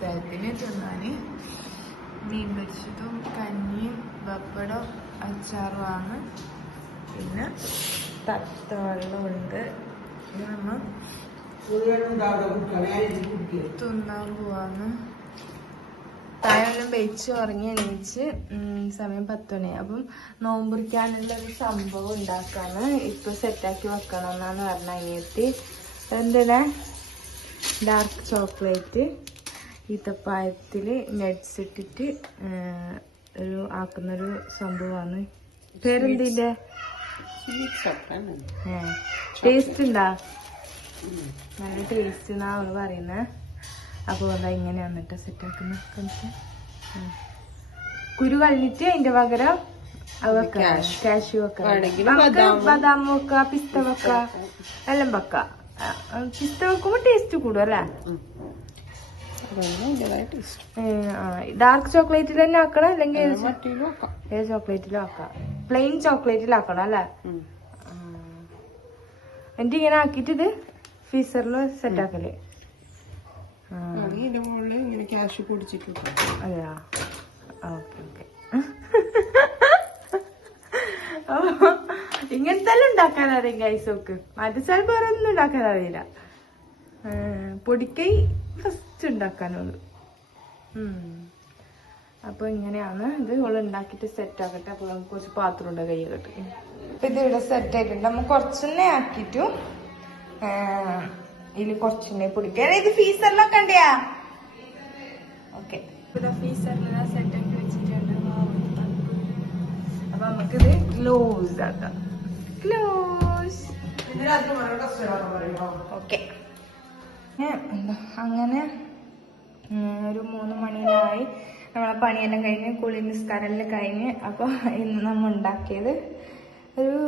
അത്താഴത്തിന് തിന്നാന് മീൻ പൊരിച്ചതും കഞ്ഞിയും പപ്പടം അച്ചാറുമാണ്. പിന്നെ തത്ത വെള്ളമുണ്ട്. നമ്മ തിന്നാൻ പോവാന്ന്. താഴെല്ലാം വെച്ച് ഉറങ്ങി എണീച്ച് സമയം 10 മണി. അപ്പം നോമ്പുറിക്കാനുള്ള ഒരു സംഭവം ഉണ്ടാക്കാണ്. ഇപ്പൊ സെറ്റാക്കി വെക്കണം എന്നാണ് പറഞ്ഞ അനിയത്തി. എന്തിനാ ഡാർക്ക് ചോക്ലേറ്റ് ഈത്തപ്പായത്തില് നട്ട്സ് ഇട്ടിട്ട് ഒരു ആക്കുന്നൊരു സംഭവമാണ്. പേരെന്തിന്റെ? ടേസ്റ്റ് ഉണ്ടാ? നല്ല ടേസ്റ്റ് എന്നാ അവള് പറയുന്നത്. അപ്പൊ എന്താ ഇങ്ങനെയാണ് കേട്ടോ സെറ്റാക്കുന്ന. കുരു കളഞ്ഞിട്ട് അതിന്റെ പകരം കാഷ്യൂ വെക്കാം, ബദാം വെക്ക, പിസ്ത വെക്ക, എല്ലാം വെക്ക. പിസ്ത വെക്കുമ്പോ ടേസ്റ്റ് കൂടും അല്ലേ? ഡാർക്ക് ചോക്ലേറ്റിൽ തന്നെ ആക്കണം അല്ലെങ്കിൽ ഏത് ചോക്ലേറ്റിലും ആക്കാം? പ്ലെയിൻ ചോക്ലേറ്റിലാക്കണം അല്ലേ? എന്നിട്ട് ഇങ്ങനെ ആക്കിട്ട് ഇത് ഫ്രീസറില് സെറ്റ് ആക്കല്. അതെയാ? Okay okay. ഇങ്ങനത്തെ എല്ലാം ഉണ്ടാക്കാൻ അറിയാം ഗൈസ്. നോക്ക് മറ്റേ ചിലപ്പോ ഒന്നും ഉണ്ടാക്കാൻ അറിയില്ല. പൊടിക്കൈ ഫസ്റ്റ് ഉണ്ടാക്കാനുള്ളു. അപ്പൊ ഇങ്ങനെയാണ് ഇത്. ഓള് ഉണ്ടാക്കിട്ട് സെറ്റ് ആക്കട്ടെ. അപ്പൊ നമുക്ക് കുറച്ച് പാത്രം ഉണ്ട് കൈ കെട്ടി. അപ്പൊ ഇത് ഇവിടെ സെറ്റ് ആയിട്ടുണ്ട്. നമ്മൾ കുറച്ചെണ്ണ ആക്കിട്ടു ഇതിൽ കുറച്ചെണ്ണ പൊടിക്കാൻ. ഇത് ഫീസറിലൊക്കെ ഉണ്ടിയാ? ഓക്കെ. ഫീസറിൽ സെറ്റ് ആക്കി വെച്ചിട്ടുണ്ട്. അപ്പൊ നമുക്കിത് ക്ലോസ് ആക്കാം. ക്ലോസ്. ഓക്കെ. അങ്ങനെ ഒരു 3 മണിയായി. നമ്മളെ പണിയെല്ലാം കഴിഞ്ഞ് കുളി നിസ്കാരമെല്ലാം കഴിഞ്ഞ്. അപ്പൊ ഇന്ന് നമ്മൾ ഉണ്ടാക്കിയത് ഒരു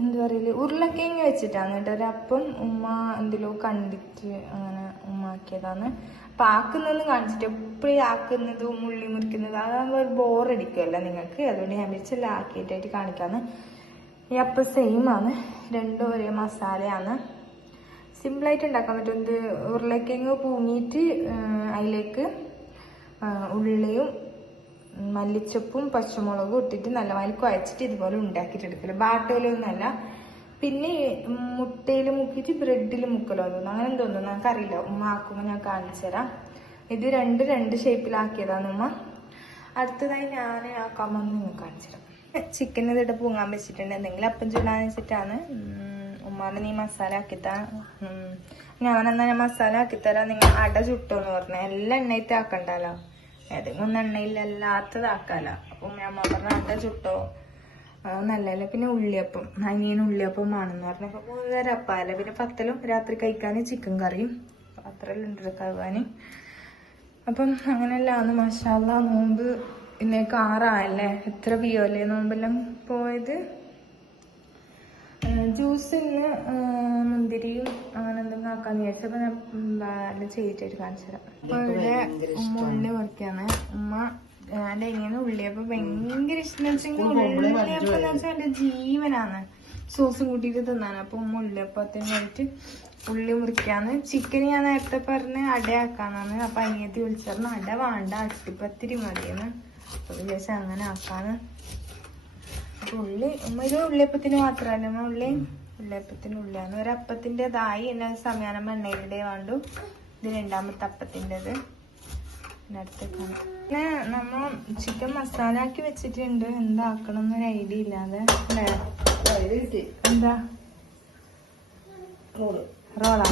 എന്താ പറയല് ഉരുളക്കിഴങ്ങ് വെച്ചിട്ടാണ് കേട്ടോ. ഒരപ്പം ഉമ്മ എന്തെല്ലോ കണ്ടിട്ട് അങ്ങനെ ഉമ്മ ആക്കിയതാണ്. അപ്പൊ ആക്കുന്നൊന്നും കാണിച്ചിട്ട് എപ്പോഴും ആക്കുന്നതും ഉള്ളി മുറിക്കുന്നതും അതാകുമ്പോ ഒരു ബോറടിക്കുമല്ലോ നിങ്ങൾക്ക്. അതുകൊണ്ട് ഞാൻ വെച്ചെല്ലാം ആക്കിയിട്ടായിട്ട് കാണിക്കാന്ന്. ഈ അപ്പം സെയിം ആണ്, രണ്ടും ഒരേ മസാലയാണ്. സിമ്പിളായിട്ട് ഉണ്ടാക്കാൻ പറ്റും. ഇത് ഉരുളക്കിഴങ്ങ് പൂങ്ങിയിട്ട് അതിലേക്ക് ഉള്ളിയും മല്ലിച്ചപ്പും പച്ചമുളകും ഇട്ടിട്ട് നല്ല മാതിരി കുഴച്ചിട്ട് ഇതുപോലെ ഉണ്ടാക്കിയിട്ടെടുക്കല്. ബാട്ടയിലൊന്നുമല്ല. പിന്നെ മുട്ടയിൽ മുക്കിയിട്ട് ബ്രെഡിൽ മുക്കലോ തോന്നുന്നു, അങ്ങനെ തോന്നുന്നു, നമുക്കറിയില്ല. ഉമ്മ ആക്കുമ്പോൾ ഞാൻ കാണിച്ചു തരാം. ഇത് രണ്ട് ഷേപ്പിലാക്കിയതാണ് ഉമ്മ. അടുത്തതായി ഞാൻ ആക്കാൻ വന്ന് നിങ്ങൾക്ക് കാണിച്ചു തരാം. ചിക്കൻ ഇതിട്ട് പൂങ്ങാൻ വെച്ചിട്ടുണ്ട്. എന്തെങ്കിലും അപ്പം ചൂടാന്ന് വെച്ചിട്ടാണ്. ഉമ്മാനെ നീ മസാല ആക്കിത്താ. ഞാനെന്നാ ഞാൻ മസാല ആക്കിത്തരാം, നിങ്ങൾ അട ചുട്ടോന്ന് പറഞ്ഞു. എല്ലാം എണ്ണയിട്ട് ആക്കണ്ടല്ലോ, ഏതെങ്കിലും ഒന്ന് എണ്ണയിലല്ലാത്തതാക്കാലോ. അപ്പം ഞാൻ പറഞ്ഞ അട ചുട്ടോ നല്ലല്ലേ. പിന്നെ ഉള്ളിയപ്പം, അനിയന് ഉള്ളിയപ്പം ആണെന്ന് പറഞ്ഞപ്പോ 3 അപ്പാല. പിന്നെ പത്തലും രാത്രി കഴിക്കാന് ചിക്കൻ കറിയും അത്രയെല്ലാം ഉണ്ട് കഴിവാന്. അപ്പം അങ്ങനെയല്ലാന്ന്. മാഷാ അല്ലാഹ് നോമ്പ് ഇന്നേക്ക് 6 ആയല്ലേ. എത്ര പിയോല്ലേ നോമ്പെല്ലാം പോയത്. ജ്യൂസിന് മുന്തിരിയും അങ്ങനെ എന്തെങ്കിലും ആക്കാന്ന് വിചാരിച്ചപ്പോ ഞാൻ ചെയ്തിട്ടായിട്ട് കാണിച്ചു തരാം. അപ്പൊ ഇവിടെ ഉമ്മ ഉള്ളി മുറിക്കാണ്. ഉമ്മ എന്റെ ഇങ്ങനെ ഉള്ളിയപ്പം ഭയങ്കര ഇഷ്ടം വെച്ചെങ്കിൽ ഉള്ളിയപ്പം എന്ന് വെച്ചാൽ എന്റെ ജീവനാണ്. സോസും കൂട്ടിയിട്ട് തിന്നാണ്. അപ്പൊ ഉമ്മ ഉള്ളിയപ്പത്തിനായിട്ട് ഉള്ളി മുറിക്കാന്ന്. ചിക്കൻ ഞാൻ നേരത്തെ പറഞ്ഞ് അടയാക്കാന്നാണ്. അപ്പൊ അനിയത്തി വിളിച്ചറിഞ്ഞ അട വേണ്ട, അട്ടിപ്പത്തിരി മതിയെന്ന്. അപ്പൊ വിചാരിച്ച അങ്ങനെ ആക്കാന്ന്. ഉള്ളി ഇത് ഉള്ളിയപ്പത്തിന് മാത്രമല്ല, ഉള്ളിയപ്പത്തിന് ഉള്ളിയാണ്. ഒരപ്പത്തിൻ്റെതായി എന്നെ സമയാനം എണ്ണയിലൂടെ വേണ്ടു. ഇത് 2ാമത്തെ അപ്പത്തിൻ്റെത്. പിന്നെ അടുത്തേക്കാണ്. പിന്നെ നമ്മ ചിക്കൻ മസാല ആക്കി വെച്ചിട്ടുണ്ട്. എന്താക്കണം എന്നൊരു ഐഡിയ ഇല്ലാതെ അല്ലേ. എന്താ റോളാ?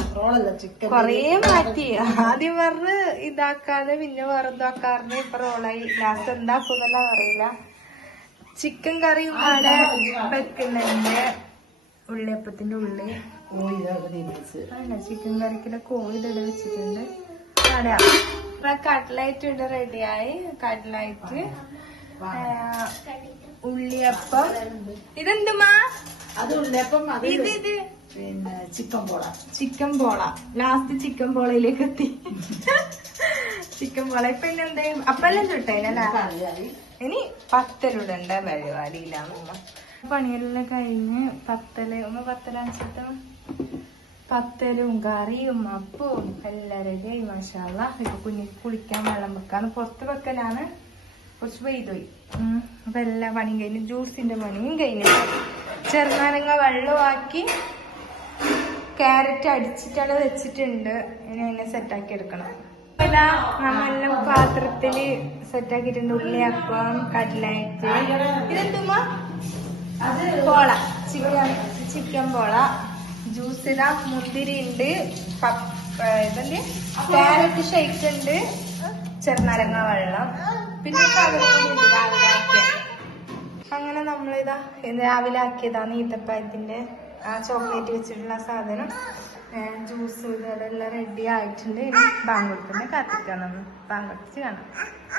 കൊറേ മാറ്റി. ആദ്യം പറഞ്ഞ് ഇതാക്കാതെ പിന്നെ വേറെന്താക്കാറിന് ഇപ്പൊ റോളായി. ലാസ്റ്റ് എന്താക്കുന്നെല്ലാം അറിയില്ല. ചിക്കൻ കറിയും അവിടെ വെക്കുന്നുണ്ട്. ഉള്ളിയപ്പത്തിന്റെ ഉള്ളി ചിക്കൻ കറിക്കുള്ള കോഴി ഇട വെച്ചിട്ടുണ്ട്. അവിടെ കട്ട്ലൈറ്റ് ഇവിടെ റെഡിയായി. കട്ട്ലൈറ്റ്, ഉള്ളിയപ്പം. ഇതെന്തുമാ? അത് ഉള്ളിയപ്പം. ഇത് പിന്നെ ചിക്കൻ പോള. ലാസ്റ്റ് ചിക്കൻ പോളയിലേക്ക് എത്തി. ചിക്കൻ പോള ഇപ്പൊ ഇന്നെന്ത് അപ്പെല്ലാം ചുട്ടേനല്ലേ. ഇനി പത്തലുടണ്ട പരിപാടിയിലാണ്. പണിയെല്ലാം കഴിഞ്ഞ് പത്തലാച്ചിട്ട് പത്തലും കറിയും അപ്പവും എല്ലാം റെഡിയായി മാഷാ അല്ലാഹ്. ഇപ്പൊ കുഞ്ഞിക്ക് കുളിക്കാൻ വെള്ളം വെക്കാന്ന് പുറത്ത് വെക്കലാണ്, കുറച്ച് പെയ്തുപോയി. അപ്പൊ എല്ലാ പണിയും കഴിഞ്ഞു, ജ്യൂസിന്റെ പണിയും കഴിഞ്ഞു. ചെറുനാരങ്ങ വെള്ളമാക്കി ക്യാരറ്റ് അടിച്ചിട്ടാണ് വെച്ചിട്ടുണ്ട്. ഇനി അതിനെ സെറ്റാക്കി എടുക്കണം. ഇതാ നമ്മളെല്ലാം പാത്രത്തില് സെറ്റാക്കിയിട്ടുണ്ട്. ഉള്ളിയപ്പം, കട്ട്ലറ്റ്, ഇതെന്തുമ്മ പോള, ചിക്കൻ പോള, ജ്യൂസ് ഇതാ, മുന്തിരി ഉണ്ട്, ഇതല്ലേ ക്യാരറ്റ് ഷേക്ക് ഉണ്ട്, ചെറുനാരങ്ങ വെള്ളം, പിന്നെ രാവിലെ ആക്കിയ. അങ്ങനെ നമ്മളിതാ രാവിലെ ആക്കിയതാണ് ഈത്തപ്പഴത്തിന്റെ ആ ചോക്ലേറ്റ് വെച്ചിട്ടുള്ള സാധനം. ജ്യൂസ് ഇതെല്ലാം റെഡി ആയിട്ടുണ്ട്. ഇനി ബാങ്ക് കൊടുക്കുന്ന കാത്തിക്കാൻ നമ്മൾ ബാങ്ക് കൊടുത്ത് കാണാം.